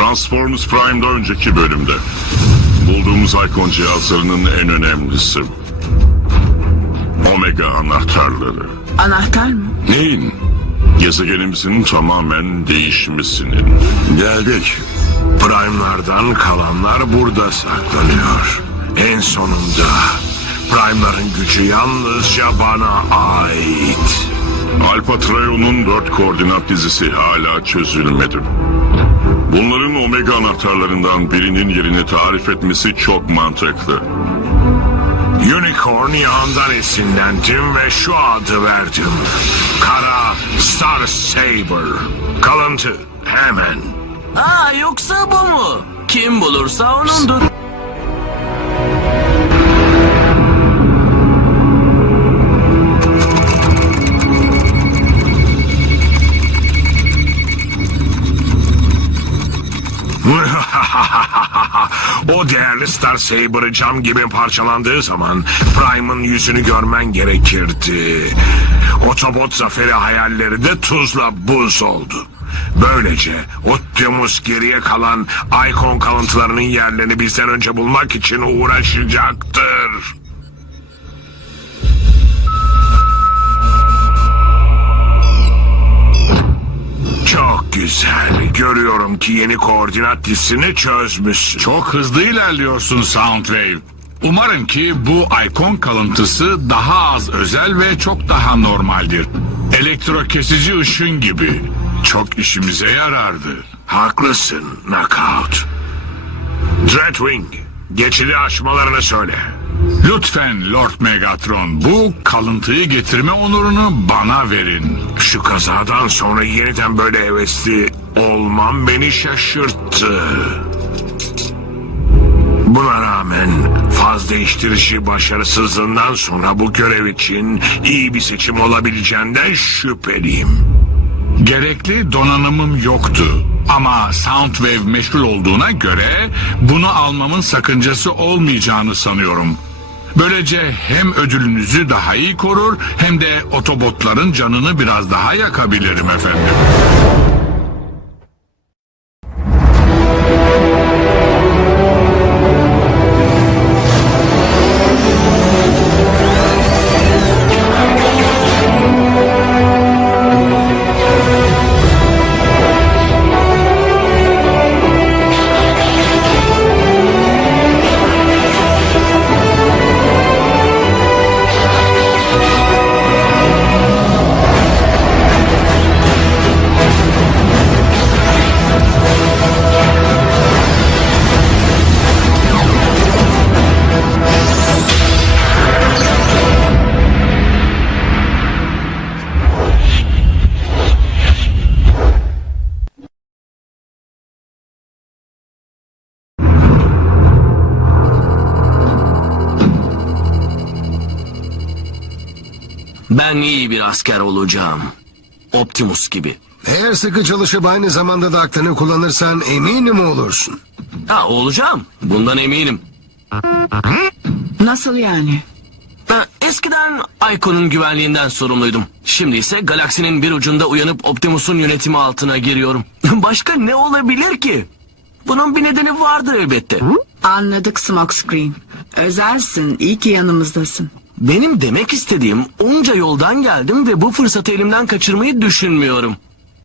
Transformers Prime'da önceki bölümde. Bulduğumuz Icon cihazlarının en önemlisi. Omega anahtarları. Anahtar mı? Neyin? Gezegenimizin tamamen değişmesinin. Geldik. Prime'lardan kalanlar burada saklanıyor. En sonunda Prime'ların gücü yalnızca bana ait. Alpha Trion'un dört koordinat dizisi hala çözülmedi. Bunların Omega anahtarlarından birinin yerini tarif etmesi çok mantıklı. Unicorn yağından esinlendim ve şu adı verdim. Kara Star Saber. Kalıntı hemen. Aa yoksa bu mu? Kim bulursa onundur. O değerli Star Saber'ı cam gibi parçalandığı zaman Prime'ın yüzünü görmen gerekirdi. Otobot zaferi hayalleri de tuzla buz oldu. Böylece Optimus geriye kalan Icon kalıntılarının yerlerini bizden önce bulmak için uğraşacaktır. Güzel. Görüyorum ki yeni koordinat dizisini çözmüşsün. Çok hızlı ilerliyorsun Soundwave. Umarım ki bu ikon kalıntısı daha az özel ve çok daha normaldir. Elektro kesici ışın gibi. Çok işimize yarardı. Haklısın Knockout. Dreadwing, geçidi aşmalarını söyle. Lütfen Lord Megatron bu kalıntıyı getirme onurunu bana verin. Şu kazadan sonra yeniden böyle hevesli olmam beni şaşırttı. Buna rağmen faz değiştirici başarısızlığından sonra bu görev için iyi bir seçim olabileceğinden şüpheliyim. Gerekli donanımım yoktu. Ama Soundwave meşgul olduğuna göre bunu almamın sakıncası olmayacağını sanıyorum. Böylece hem ödülünüzü daha iyi korur hem de otobotların canını biraz daha yakabilirim efendim. Ben iyi bir asker olacağım. Optimus gibi. Eğer sıkı çalışıp aynı zamanda da aklını kullanırsan eminim olursun. Ha olacağım. Bundan eminim. Nasıl yani? Ben eskiden Icon'un güvenliğinden sorumluydum. Şimdi ise galaksinin bir ucunda uyanıp Optimus'un yönetimi altına giriyorum. Başka ne olabilir ki? Bunun bir nedeni vardır elbette. Anladık Smokescreen. Özelsin, iyi ki yanımızdasın. Benim demek istediğim onca yoldan geldim ve bu fırsatı elimden kaçırmayı düşünmüyorum.